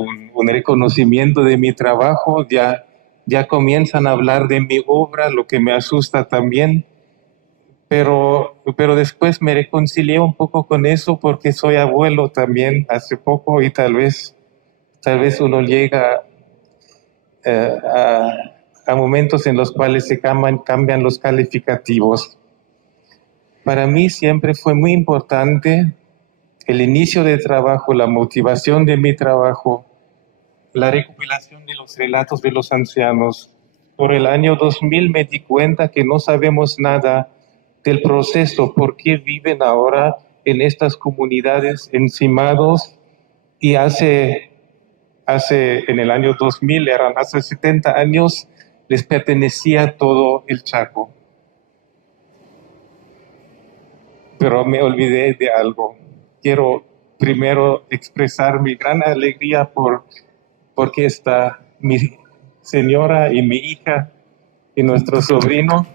un reconocimiento de mi trabajo, ya comienzan a hablar de mi obra, lo que me asusta también, pero después me reconcilié un poco con eso porque soy abuelo también hace poco y tal vez uno llega a momentos en los cuales se cambian los calificativos. Para mí siempre fue muy importante el inicio del trabajo, la motivación de mi trabajo, la recopilación de los relatos de los ancianos. Por el año 2000 me di cuenta que no sabemos nada del proceso, por qué viven ahora en estas comunidades encimados y en el año 2000, hace 70 años, les pertenecía todo el Chaco. Pero me olvidé de algo. Quiero primero expresar mi gran alegría porque está mi señora y mi hija y nuestro sobrino.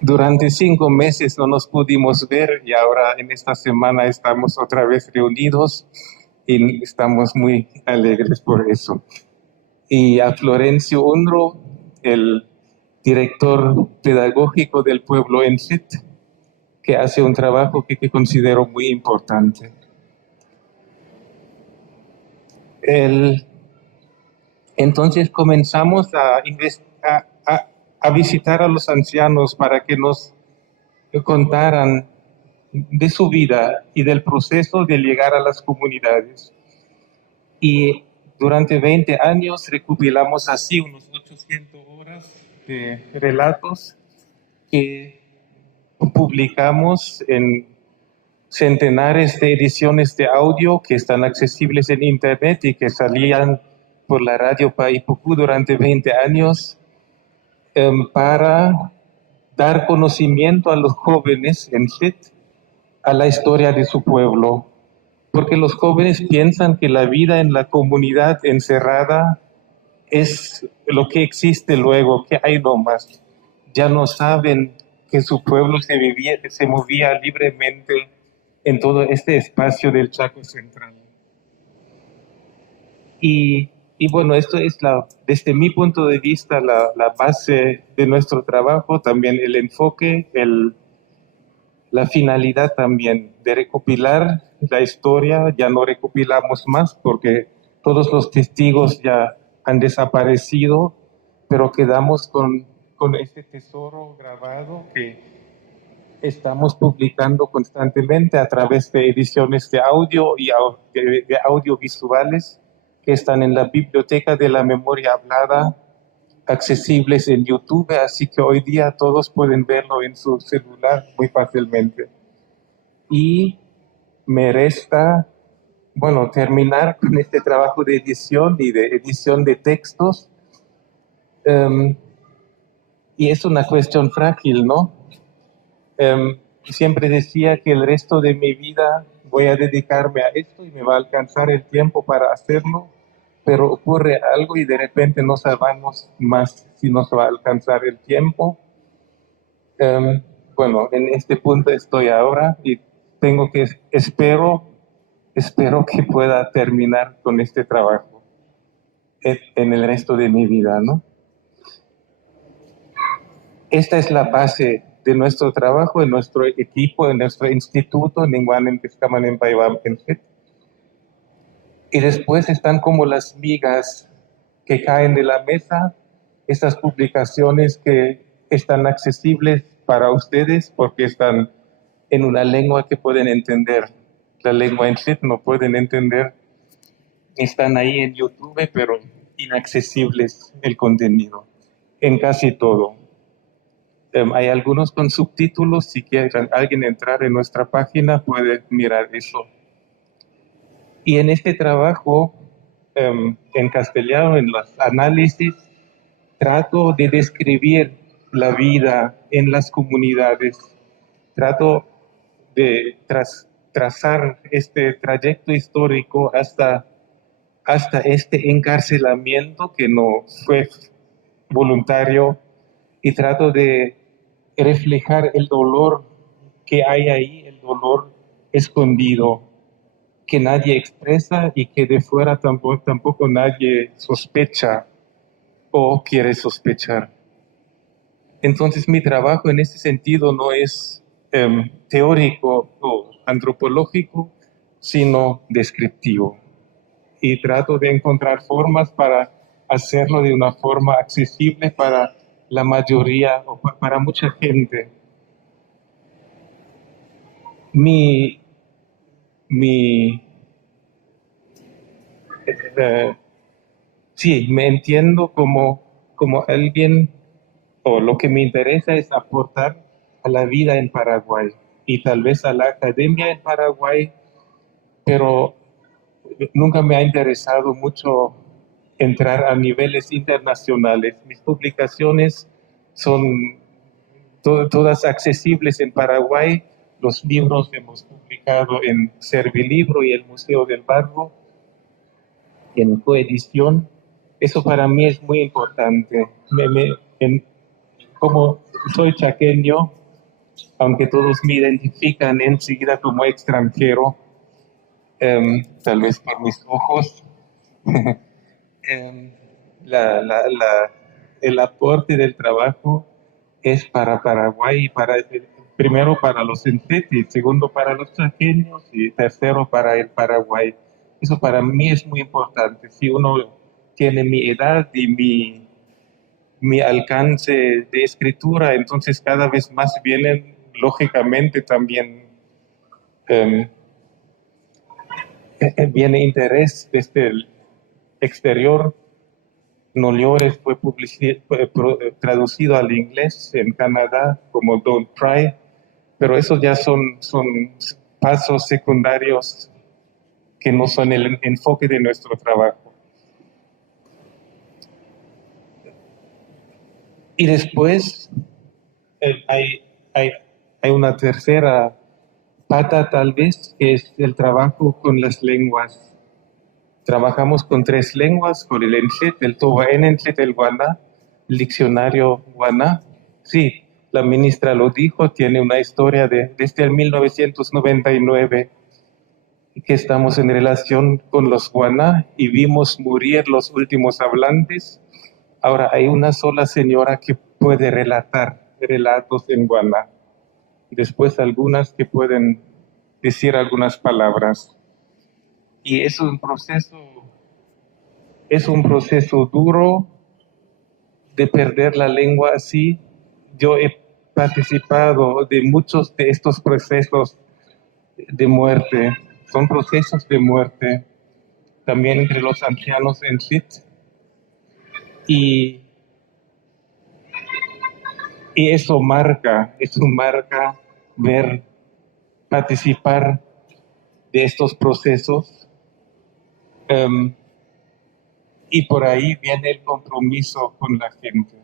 Durante 5 meses no nos pudimos ver y ahora en esta semana estamos otra vez reunidos y estamos muy alegres por eso. Y a Florencio Unro, el director pedagógico del pueblo Ensit, que hace un trabajo que considero muy importante. Entonces comenzamos a visitar a los ancianos para que nos contaran de su vida y del proceso de llegar a las comunidades. Y durante 20 años recopilamos así unos 800 horas de relatos que publicamos en centenares de ediciones de audio que están accesibles en internet y que salían por la radio Paipucú durante 20 años para dar conocimiento a los jóvenes en FIT a la historia de su pueblo, porque los jóvenes piensan que la vida en la comunidad encerrada es lo que existe luego, que hay nomás. Ya no saben que su pueblo se movía libremente en todo este espacio del Chaco Central. Y bueno, esto es desde mi punto de vista la base de nuestro trabajo, también el enfoque, la finalidad también de recopilar la historia. Ya no recopilamos más porque todos los testigos ya han desaparecido, pero quedamos con este tesoro grabado que estamos publicando constantemente a través de ediciones de audio y de audiovisuales que están en la Biblioteca de la Memoria Hablada, accesibles en YouTube, así que hoy día todos pueden verlo en su celular muy fácilmente. Y me resta, bueno, terminar con este trabajo de edición y de edición de textos. Y es una cuestión frágil, ¿no? Siempre decía que el resto de mi vida voy a dedicarme a esto y me va a alcanzar el tiempo para hacerlo, pero ocurre algo y de repente no sabemos más si nos va a alcanzar el tiempo. Bueno, en este punto estoy ahora y espero que pueda terminar con este trabajo en el resto de mi vida, ¿no? Esta es la base de nuestro trabajo, en nuestro equipo, en nuestro instituto, Ninguanem Piscamanem Paibam Enset. Y después están como las migas que caen de la mesa, estas publicaciones que están accesibles para ustedes porque están en una lengua que pueden entender. La lengua Enset no pueden entender. Están ahí en YouTube, pero inaccesibles el contenido, en casi todo. Hay algunos con subtítulos, si quiere alguien entrar en nuestra página puede mirar eso. Y en este trabajo, en castellano, en los análisis, trato de describir la vida en las comunidades, trato de trazar este trayecto histórico hasta este encarcelamiento que no fue voluntario, y trato de reflejar el dolor que hay ahí, el dolor escondido que nadie expresa y que de fuera tampoco nadie sospecha o quiere sospechar. Entonces mi trabajo en ese sentido no es teórico o antropológico, sino descriptivo. Y trato de encontrar formas para hacerlo de una forma accesible para la mayoría o para mucha gente. Mi, mi, sí, me entiendo como alguien, o lo que me interesa es aportar a la vida en Paraguay y tal vez a la academia en Paraguay, pero nunca me ha interesado mucho entrar a niveles internacionales. Mis publicaciones son todas accesibles en Paraguay. Los libros hemos publicado en Servilibro y el Museo del Barro, en coedición. Eso para mí es muy importante. Como soy chaqueño, aunque todos me identifican enseguida como extranjero, tal vez por mis ojos, em, el aporte del trabajo es para Paraguay, primero para los Entetis, segundo para los chaqueños y tercero para el Paraguay. Eso para mí es muy importante. Si uno tiene mi edad y mi alcance de escritura, entonces cada vez más vienen, lógicamente también, em, viene interés desde el exterior. No Llores fue traducido al inglés en Canadá como Don't Cry, pero esos ya son pasos secundarios que no son el enfoque de nuestro trabajo. Y después hay una tercera pata tal vez, que es el trabajo con las lenguas. Trabajamos con 3 lenguas, con el Enchet, el Toba-Enenchet, el Guaná, el diccionario Guaná. Sí, la ministra lo dijo, tiene una historia desde el 1999 que estamos en relación con los Guaná y vimos morir los últimos hablantes. Ahora hay una sola señora que puede relatar relatos en Guaná. Después algunas que pueden decir algunas palabras. Y es un proceso duro de perder la lengua así. Yo he participado de muchos de estos procesos de muerte. Son procesos de muerte también entre los ancianos en SIT. Y, y eso marca ver, participar de estos procesos. Y por ahí viene el compromiso con la gente.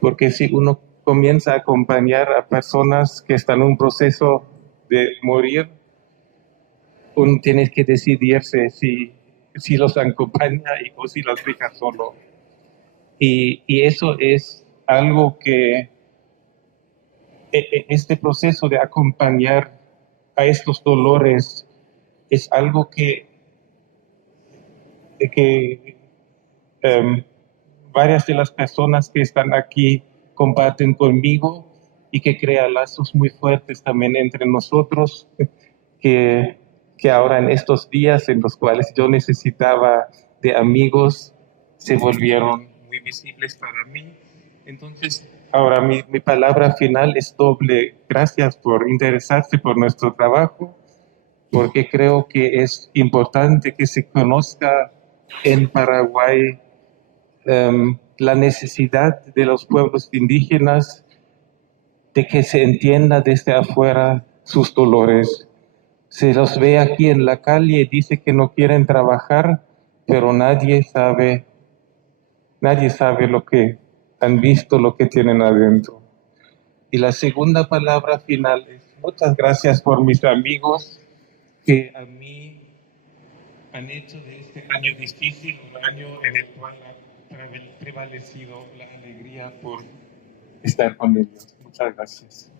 Porque si uno comienza a acompañar a personas que están en un proceso de morir, uno tiene que decidirse si los acompaña o si los deja solo. Y eso es algo que este proceso de acompañar a estos dolores es algo que varias de las personas que están aquí comparten conmigo y que crea lazos muy fuertes también entre nosotros, que ahora en estos días en los cuales yo necesitaba de amigos, se volvieron muy visibles para mí. Entonces, ahora mi palabra final es doble. Gracias por interesarse por nuestro trabajo, porque creo que es importante que se conozca en Paraguay la necesidad de los pueblos indígenas de que se entienda desde afuera sus dolores. Se los ve aquí en la calle y dice que no quieren trabajar, pero nadie sabe lo que han visto, lo que tienen adentro. Y la segunda palabra final es muchas gracias por mis amigos que a mí han hecho de este año difícil un año en el cual ha prevalecido la alegría por estar con ellos. Muchas gracias.